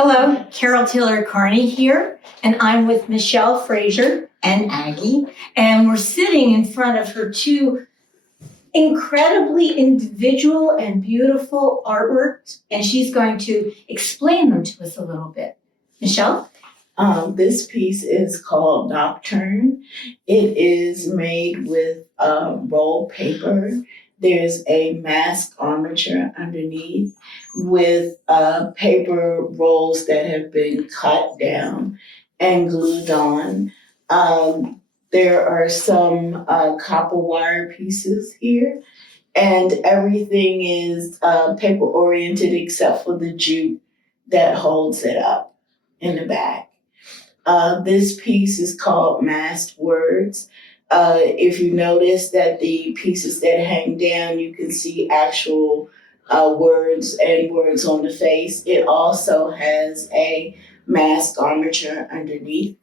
Hello, Carol Taylor-Kearney here, and I'm with Michele, Frazier, and Aggie, and we're sitting in front of her two incredibly individual and beautiful artworks, and she's going to explain them to us a little bit. Michele? This piece is called Nocturne. It is made with rolled paper. There's a mask armature underneath with paper rolls that have been cut down and glued on. There are some copper wire pieces here, and everything is paper oriented except for the jute that holds it up in the back. This piece is called Masked Words. If you notice that the pieces that hang down, you can see actual words and words on the face. It also has a mask armature underneath,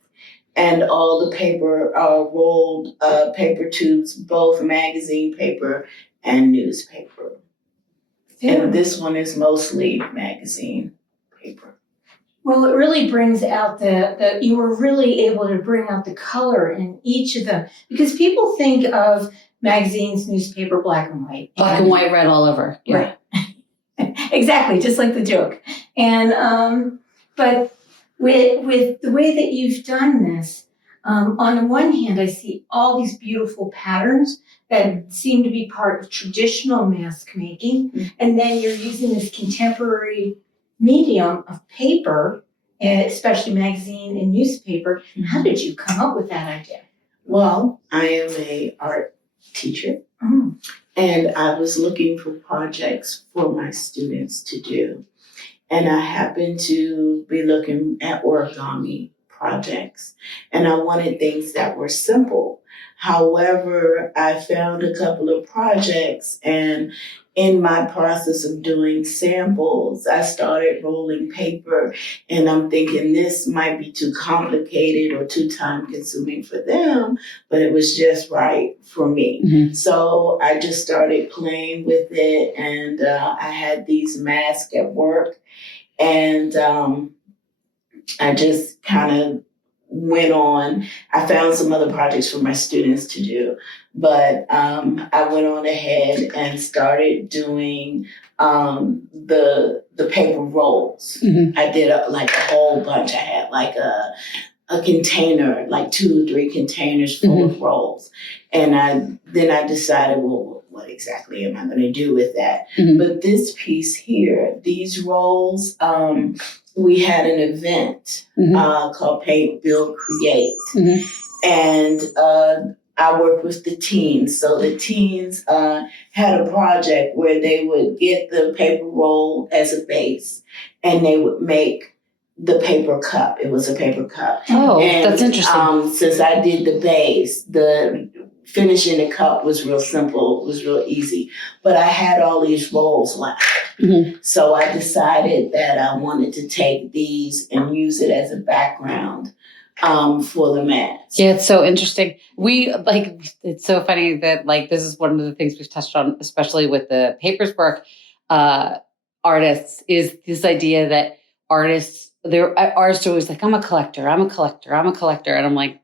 and all the paper are rolled paper tubes, both magazine paper and newspaper. Yeah. And this one is mostly magazine paper. Well, it really brings out you were really able to bring out the color in each of them, because people think of magazines, newspaper, black and white. Black and white, red all over. Yeah. Right. Exactly, just like the joke. And but with the way that you've done this, on the one hand, I see all these beautiful patterns that seem to be part of traditional mask making, and then you're using this contemporary medium of paper, especially magazine and newspaper. How did you come up with that idea? Well, I am an art teacher, and I was looking for projects for my students to do. And I happened to be looking at origami projects, and I wanted things that were simple. However, I found a couple of projects, and in my process of doing samples, I started rolling paper, and I'm thinking this might be too complicated or too time consuming for them, but it was just right for me. Mm-hmm. So I just started playing with it, and I had these masks at work, and I just kind of went on. I found some other projects for my students to do, but I went on ahead and started doing the paper rolls. Mm-hmm. I did a whole bunch. I had like a container, like 2 or 3 containers full of rolls, and I decided, well, what exactly am I going to do with that? Mm-hmm. But this piece here, these rolls, we had an event called Paint, Build, Create. Mm-hmm. And I worked with the teens. So the teens had a project where they would get the paper roll as a base, and they would make the paper cup. It was a paper cup. Oh, and, that's interesting. Since I did the base, the finishing the cup was real simple. It was real easy. But I had all these rolls left. Mm-hmm. So I decided that I wanted to take these and use it as a background for the mask. Yeah, it's so interesting. It's so funny that this is one of the things we've touched on, especially with the papers work artists, is this idea that artists are always like, I'm a collector. And I'm like,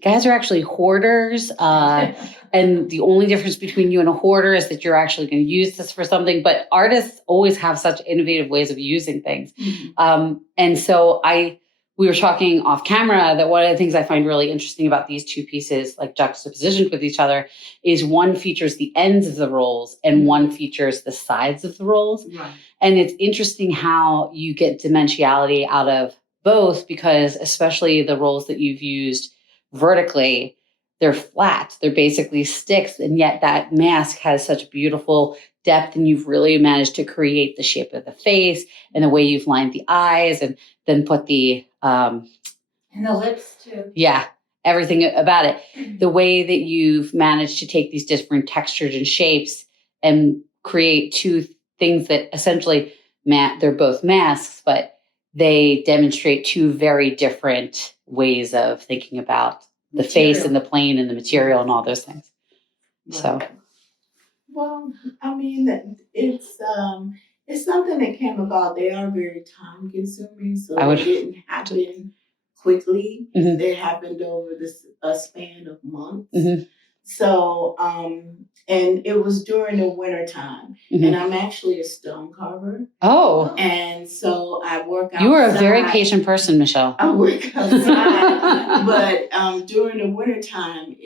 guys are actually hoarders. And the only difference between you and a hoarder is that you're actually going to use this for something. But artists always have such innovative ways of using things. Mm-hmm. And so we were talking off camera that one of the things I find really interesting about these two pieces, juxtapositioned with each other, is one features the ends of the rolls and one features the sides of the rolls. Right. And it's interesting how you get dimensionality out of both, because especially the rolls that you've used vertically, they're flat. They're basically sticks. And yet that mask has such beautiful depth, and you've really managed to create the shape of the face and the way you've lined the eyes, and then put the and the lips too. Yeah, everything about it. The way that you've managed to take these different textures and shapes and create two things that essentially they're both masks, but they demonstrate two very different ways of thinking about the face and the plane and the material and all those things. Right. So, well, I mean, it's It's something that came about. They are very time consuming, so would- it didn't happen quickly. Mhm. They happened over a span of months. Mhm. So, and it was during the winter time, Mhm. and I'm actually a stone carver. Oh, And so I work outside. you are a very patient person, Michele. I work outside, but during the winter time,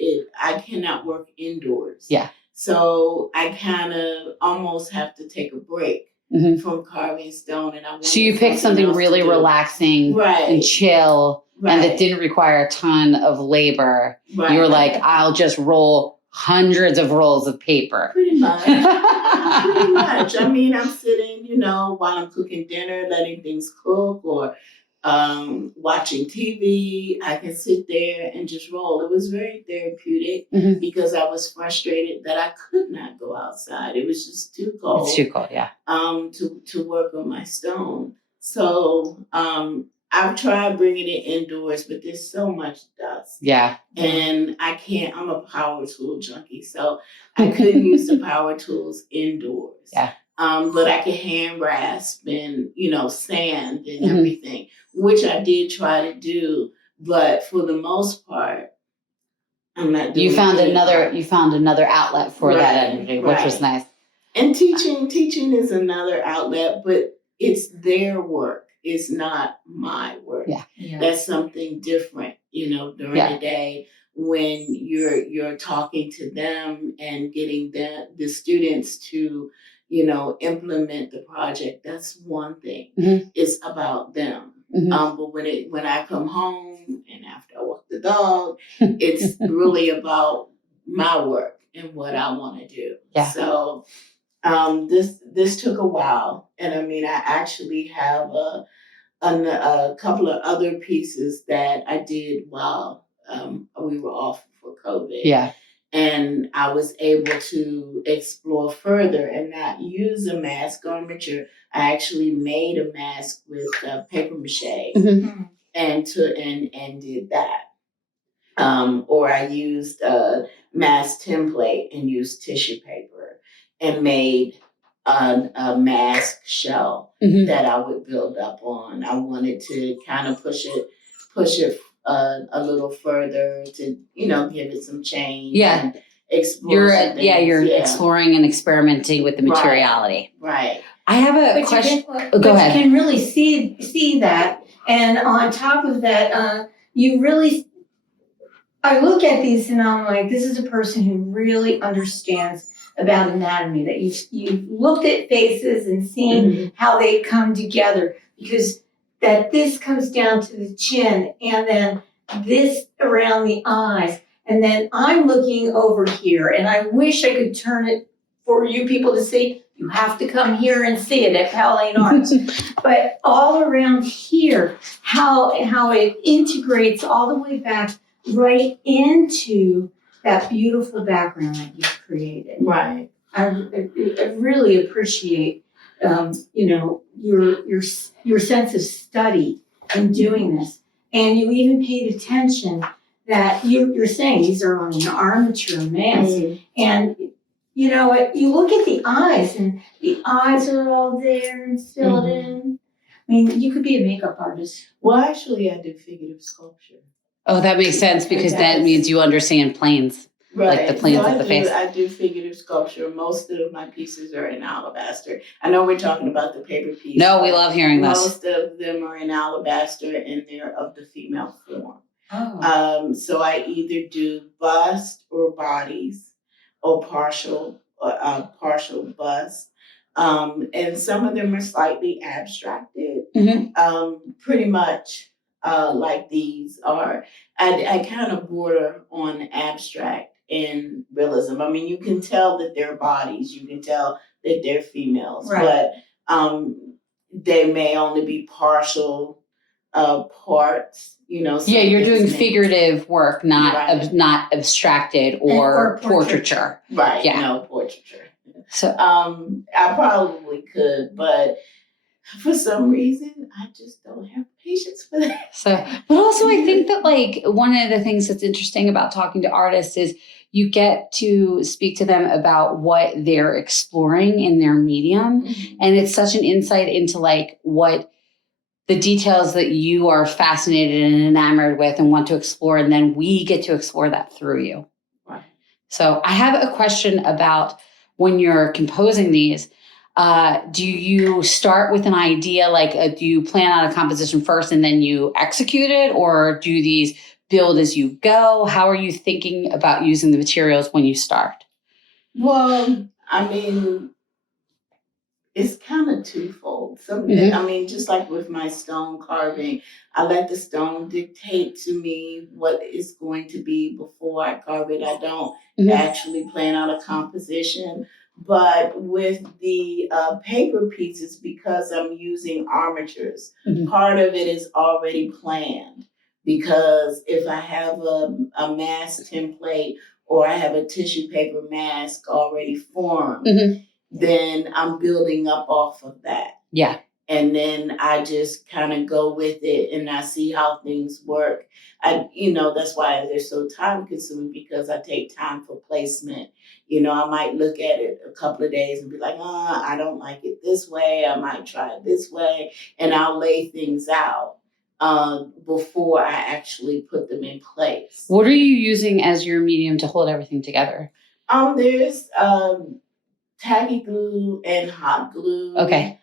I cannot work indoors. Yeah. So I kind of almost have to take a break Mhm. from carving stone, and So you picked something really relaxing and chill, and that didn't require a ton of labor. Right. You were like, I'll just roll hundreds of rolls of paper. Pretty much. Pretty much. I mean, I'm sitting, while I'm cooking dinner, letting things cook, or watching TV. I can sit there and just roll. It was very therapeutic because I was frustrated that I could not go outside. It was just too cold. It's too cold, yeah. To work on my stone. So I've tried bringing it indoors, but there's so much dust. Yeah. And I can't, I'm a power tool junkie, so I couldn't use the power tools indoors. Yeah. But I could hand rasp and, sand and everything, which I did try to do. But for the most part, I'm not doing You found another outlet for that energy, which was nice. And teaching is another outlet, but it's their work. It's not my work. Yeah. That's something different, during the day when you're talking to them and getting the students to, implement the project. That's one thing. Mm-hmm. It's about them. Mm-hmm. But when I come home and after I walk the dog, it's really about my work and what I want to do. Yeah. So this took a while, and I mean, I actually have a couple of other pieces that I did while we were off for COVID. Yeah. And I was able to explore further and not use a mask armature. I actually made a mask with paper mache and did that. Or I used a mask template and used tissue paper and made a mask shell that I would build up on. I wanted to kind of push it a little further to, give it some change. Yeah. And explore you're exploring and experimenting with the materiality. Right. I have a question. Go ahead. You can really see that. And on top of that, I look at these and I'm like, this is a person who really understands about anatomy, that you've looked at faces and seen how they come together, because this comes down to the chin and then this around the eyes. And then I'm looking over here, and I wish I could turn it for you people to see. You have to come here and see it at Powell Arts. But all around here, how it integrates all the way back right into that beautiful background that you've created. Right. I really appreciate, your sense of study in doing this. And you even paid attention that you're saying these are on an armature mask. And you know what? You look at the eyes, and the eyes are all there and filled in. I mean, you could be a makeup artist. Well, actually, I do figurative sculpture. Oh, that makes sense, because that means you understand planes. Right. Like the planes of the face. I do figurative sculpture. Most of my pieces are in alabaster. I know we're talking about the paper piece. No, we love hearing this. Most of them are in alabaster, and they're of the female form. Oh. So I either do bust or bodies, or partial bust. And some of them are slightly abstracted. Pretty much like these are. I kind of border on abstract and realism. I mean, you can tell that they're bodies. You can tell that they're females. Right. But they may only be partial parts. You're doing figurative work, not abstracted or portraiture. Right. Yeah. No portraiture. So I probably could, but for some reason, I just don't have patience for that. So, but also I think that one of the things that's interesting about talking to artists is you get to speak to them about what they're exploring in their medium. Mhm. And it's such an insight into like what the details that you are fascinated and enamored with and want to explore. And then we get to explore that through you. Right. So I have a question about when you're composing these. Do you start with an idea? Like, do you plan out a composition first and then you execute it? Or do these build as you go? How are you thinking about using the materials when you start? Well, I mean, it's kind of twofold. Mhm. I mean, just like with my stone carving, I let the stone dictate to me what it's going to be before I carve it. I don't actually plan out a composition. But with the paper pieces, because I'm using armatures, Mhm. part of it is already planned. Because if I have a mask template or I have a tissue paper mask already formed, Mhm. then I'm building up off of that. Yeah. And then I just kind of go with it and I see how things work. That's why they're so time consuming because I take time for placement. I might look at it a couple of days and be like, I don't like it this way. I might try it this way. And I'll lay things out before I actually put them in place. What are you using as your medium to hold everything together? There's tacky glue and hot glue. Okay.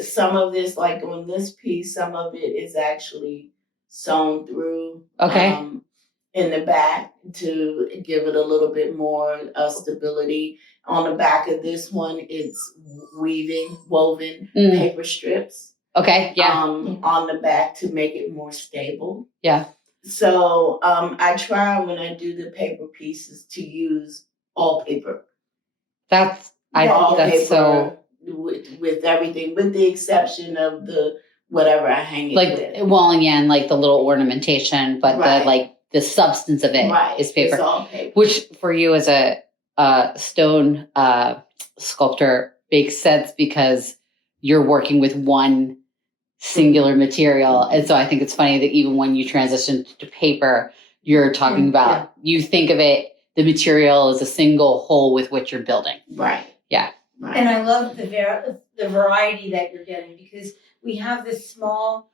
Some of this, like on this piece, some of it is actually sewn through. Okay. In the back to give it a little bit more stability. On the back of this one, it's woven paper strips. Okay. Yeah. On the back to make it more stable. Yeah. So I try when I do the paper pieces to use all paper. That's paper so with everything, with the exception of the whatever I hang it with. Well, again, like the little ornamentation, but Right. the substance of it is paper. It's all paper. Which for you as a stone sculptor makes sense because you're working with one singular material. And so I think it's funny that even when you transition to paper, you're talking about, you think of it, the material as a single whole with which you're building. Right. Yeah. Right. And I love the variety that you're getting because we have the small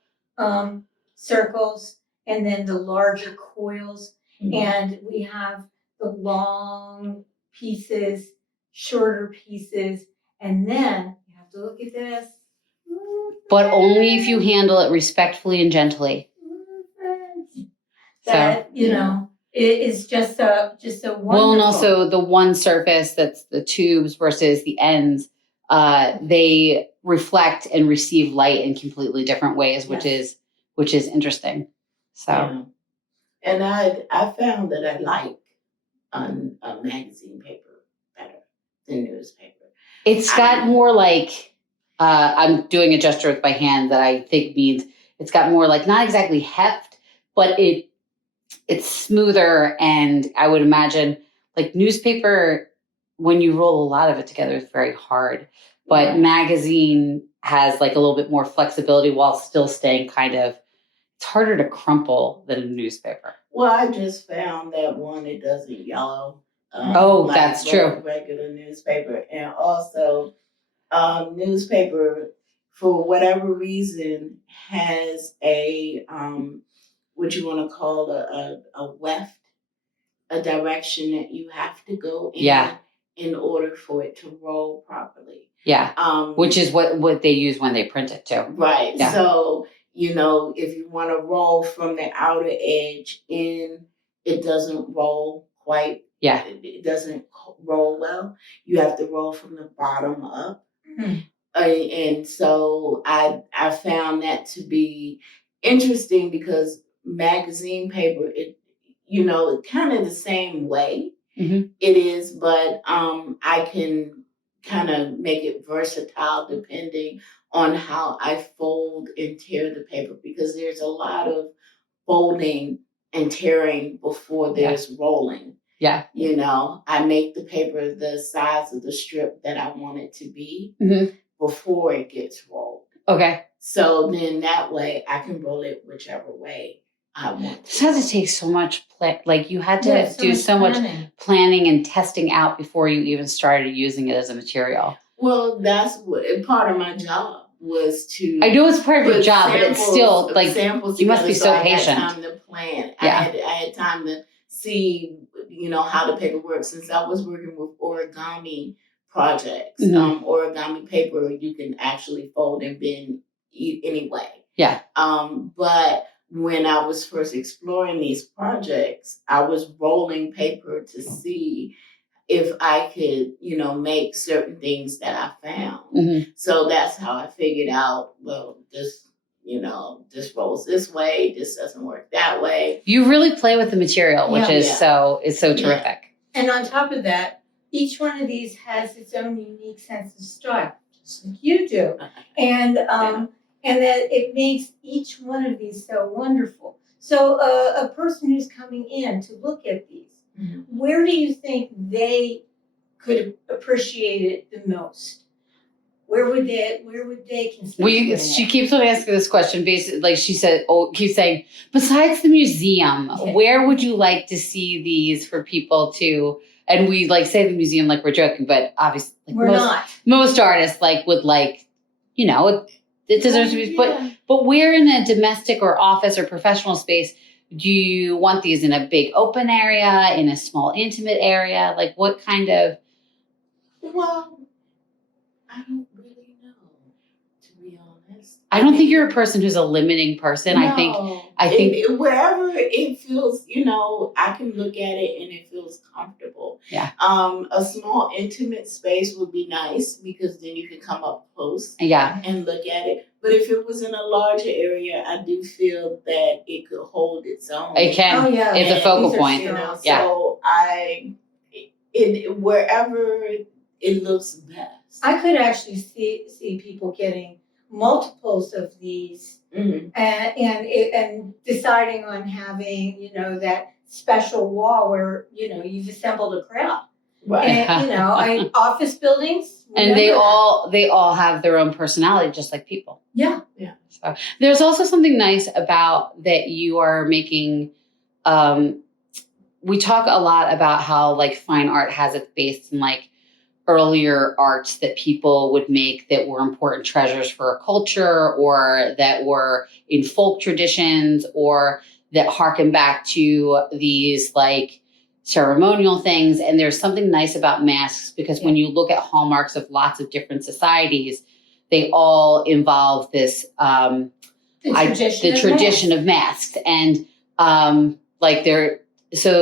circles and then the larger coils, and we have the long pieces, shorter pieces, and then you have to look at this. But only if you handle it respectfully and gently. That, it is just a wonderful. Well, and also the one surface that's the tubes versus the ends, they reflect and receive light in completely different ways, which is interesting. So, and I found that I like a magazine paper better than newspaper. It's got more like I'm doing a gesture with my hand that I think means it's got more like not exactly heft, but it's smoother, and I would imagine like newspaper, when you roll a lot of it together, it's very hard. But magazine has like a little bit more flexibility while still staying it's harder to crumple than a newspaper. Well, I just found that one, it doesn't yellow. That's true. Regular newspaper. And also, newspaper, for whatever reason, has a what you want to call a weft, a direction that you have to go in order for it to roll properly. Yeah. Which is what they use when they print it too. Right. Yeah. So, if you want to roll from the outer edge in, it doesn't roll quite. Yeah. It doesn't roll well. You have to roll from the bottom up. Mm-hmm. And so I found that to be interesting because magazine paper, kind of the same way it is, but I can kind of make it versatile depending on how I fold and tear the paper because there's a lot of folding and tearing before there's rolling. Yeah. I make the paper the size of the strip that I want it to be before it gets rolled. Okay. So then that way I can roll it whichever way I want This had to take so much like you had to Yeah, do so much planning. planning and testing out before you even started using it as a material. Well, that's what part of my job was to. I know it's part of your put job, but it's still like samples you must be together, so I patient. had time to plan. Yeah. I had time to see, how the paper works. Since I was working with origami projects, Mhm. origami paper you can actually fold and bend anyway. Yeah. But when I was first exploring these projects, I was rolling paper to see if I could, make certain things that I found. Mm-hmm. So that's how I figured out, well, this rolls this way, this doesn't work that way. You really play with the material, which is Yeah. it's so terrific. Yeah. And on top of that, each one of these has its own unique sense of style, just like you do. And and that it makes each one of these so wonderful. So a person who's coming in to look at these, where do you think they could appreciate it the most? Where would they consider? She keeps on asking this question, basically, like she said, keeps saying, besides the museum, where would you like to see these for people to? And we say the museum like we're joking, but obviously we're not. Most artists would it deserves to be put. But where in a domestic or office or professional space do you want these? In a big open area, in a small intimate area? Like what kind of? Well, I don't really know, to be honest. I don't think you're a person who's a limiting person. No. I think wherever it feels, I can look at it and it feels comfortable. Yeah. A small intimate space would be nice because then you can come up close. Yeah. And look at it. But if it was in a larger area, I do feel that it could hold its own. It can. Oh, yeah. It's a focal point. So wherever it looks best. I could actually see people getting multiples of these, and deciding on having that special wall where you've assembled a crowd. Right. And office buildings. And they all have their own personality, just like people. Yeah. Yeah. So there's also something nice about that you are making. We talk a lot about how fine art has its base in earlier arts that people would make that were important treasures for a culture, or that were in folk traditions, or that harken back to these ceremonial things. And there's something nice about masks because when you look at hallmarks of lots of different societies, they all involve this the tradition of masks. And so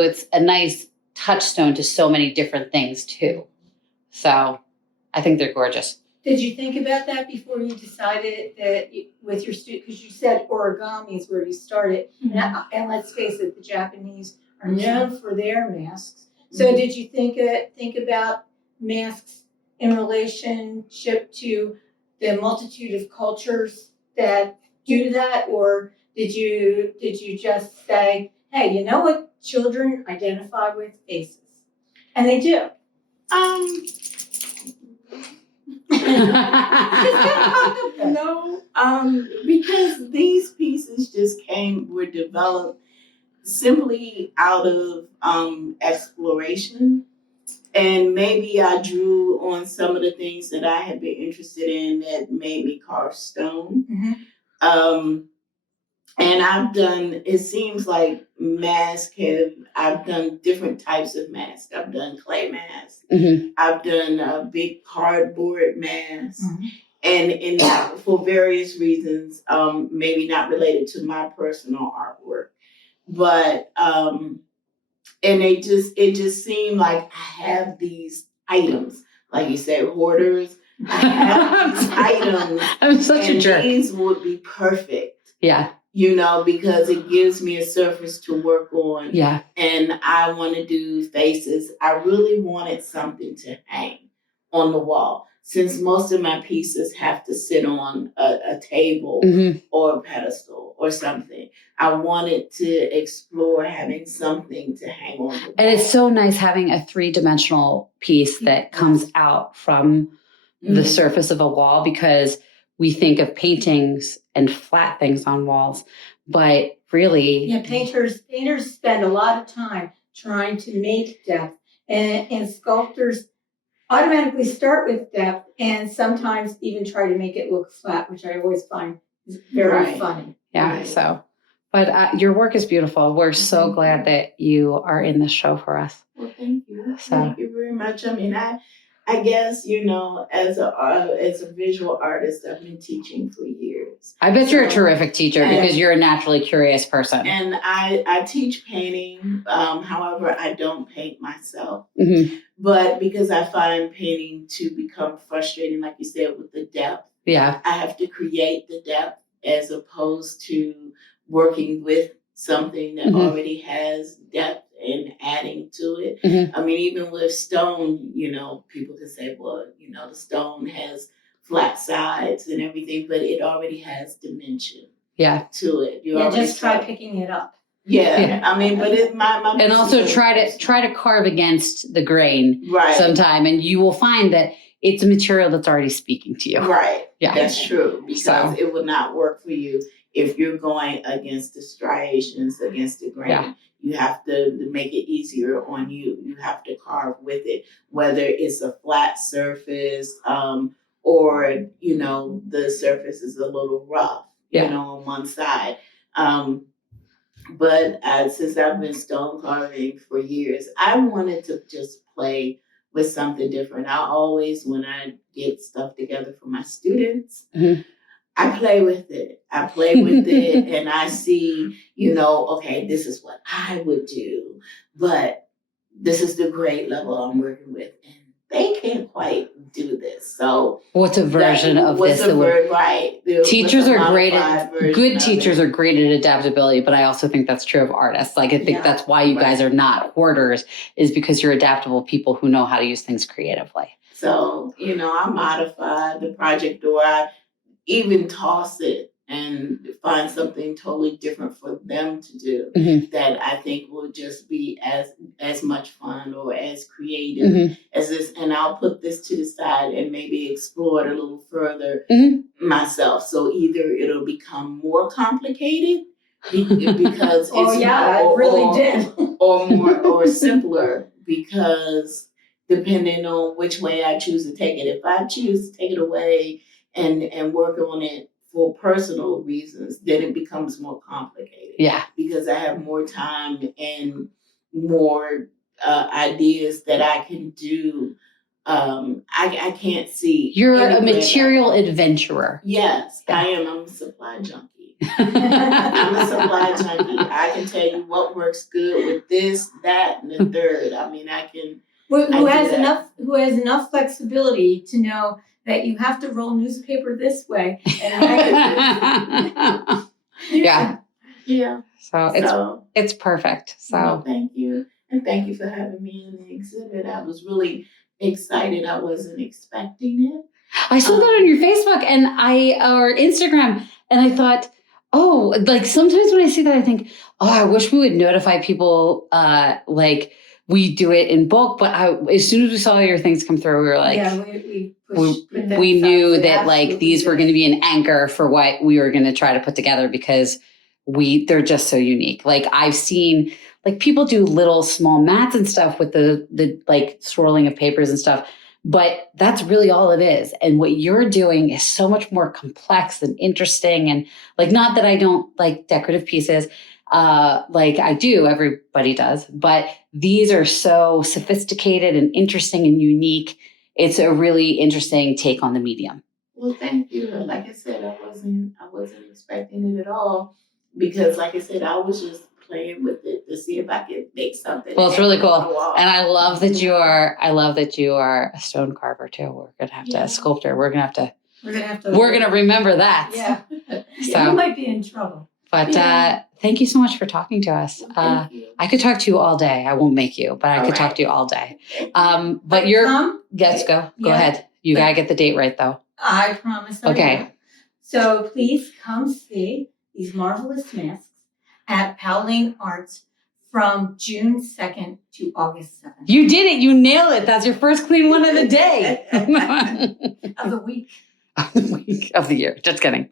it's a nice touchstone to so many different things too. So I think they're gorgeous. Did you think about that before you decided that with your student, because you said origami is where you started, and let's face it, the Japanese are known for their masks. So did you think about masks in relationship to the multitude of cultures that do that, or did you just say, hey, you know what, children identify with faces, and they do. No, because these pieces were developed simply out of exploration, and maybe I drew on some of the things that I had been interested in that made me carve stone. And I've done, it seems like I've done different types of masks. I've done clay masks. I've done a big cardboard mask. And for various reasons, maybe not related to my personal artwork. But, and it just seemed like I have these items. Like you said, hoarders. I have these items. I'm such a jerk. These would be perfect. Yeah. Because it gives me a surface to work on. Yeah. And I want to do faces. I really wanted something to hang on the wall. Since most of my pieces have to sit on a table or a pedestal or something, I wanted to explore having something to hang on the wall. And it's so nice having a 3-dimensional piece that comes out from the surface of a wall, because we think of paintings and flat things on walls, but really, Yeah, painters spend a lot of time trying to make depth, and sculptors automatically start with depth and sometimes even try to make it look flat, which I always find is very Right. funny. yeah. Right. So, but your work is beautiful. We're so Thank glad you. that you are in this show for us. Well, thank you. So- Thank you very much. I mean, I guess, as a visual artist, I've been teaching for years. I bet you're a So- terrific teacher and- because you're a naturally curious person. And I teach painting. However, I don't paint myself. Mhm. But because I find painting to become frustrating, like you said, with the depth, Yeah. I have to create the depth as opposed to working with something that Mhm. already has depth and adding to it. Mhm. I mean, even with stone, people can say, well, the stone has flat sides and everything, but it already has dimension Yeah. to it. Just try picking it up. Yeah. Yeah. I mean, but it's my And also try to carve against the grain right. sometime, and you will find that it's a material that's already speaking to you. Right. Yeah. That's true, because So- it would not work for you if you're going against the striations, against the grain. Yeah. You have to make it easier on you. You have to carve with it, whether it's a flat surface, or the surface is a little rough, Yeah. on one side. But since I've been stone carving for years, I wanted to just play with something different. I always, when I get stuff together for my students, Mhm. I play with it. I play with it and I see, okay, this is what I would do, but this is the grade level I'm working with. And they can't quite do this. So What's a version of this? Right. Teachers are great at good teachers are great at adaptability, but I also think that's true of artists. Like, I think Yeah, that's why you right. guys are not hoarders, is because you're adaptable people who know how to use things creatively. So, I modify the project, or I even toss it and find something totally different for them to do Mhm. that I think will just be as much fun or as creative Mhm. as this. And I'll put this to the side and maybe explore it a little further Mhm. myself. So either it'll become more complicated because Oh it's yeah, it really did. or simpler, because depending on which way I choose to take it. If I choose to take it away and work on it for personal reasons, then it becomes more complicated. Yeah. Because I have more time and more ideas that I can do. I can't see. You're a anywhere material else. adventurer. Yes, Yeah. I am. I'm a supply junkie. I'm a supply junkie. I can tell you what works good with this, that, and the third. I mean, I can. Who I do has that. enough flexibility to know that you have to roll newspaper this way and Yeah. Yeah. So it's perfect. So Well, thank you. And thank you for having me in the exhibit. I was really excited. I wasn't expecting it. I saw that on your Facebook or Instagram, and I thought, oh, like sometimes when I see that, I think, oh, I wish we would notify people, like we do it in bulk. But as soon as we saw your things come through, we were like, yeah, we knew that like these were going to be an anchor for what we were going to try to put together, because they're just so unique. Like I've seen like people do little small mats and stuff with the like swirling of papers and stuff, but that's really all it is. And what you're doing is so much more complex and interesting. And like, not that I don't like decorative pieces, like I do, everybody does, but these are so sophisticated and interesting and unique. It's a really interesting take on the medium. Well, thank you. Like I said, I wasn't expecting it at all, because like I said, I was just playing with it to see if I could make something. Well, it's really cool. Wow. And I love that you are a stone carver too. We're going to have to, a sculptor. We're going to remember that. Yeah. So You might be in trouble. But thank you so much for talking to us. Thank you. I could talk to you all day. I won't make you, but I could talk to you all day. But yes, go ahead. You got to get the date right though. I promise. Okay. I will. So please come see these marvelous masks at Powell Arts from June 2nd to August 7th. You did it. You nailed it. That's your first clean one of the day. Of the week. Of the week, of the year. Just kidding.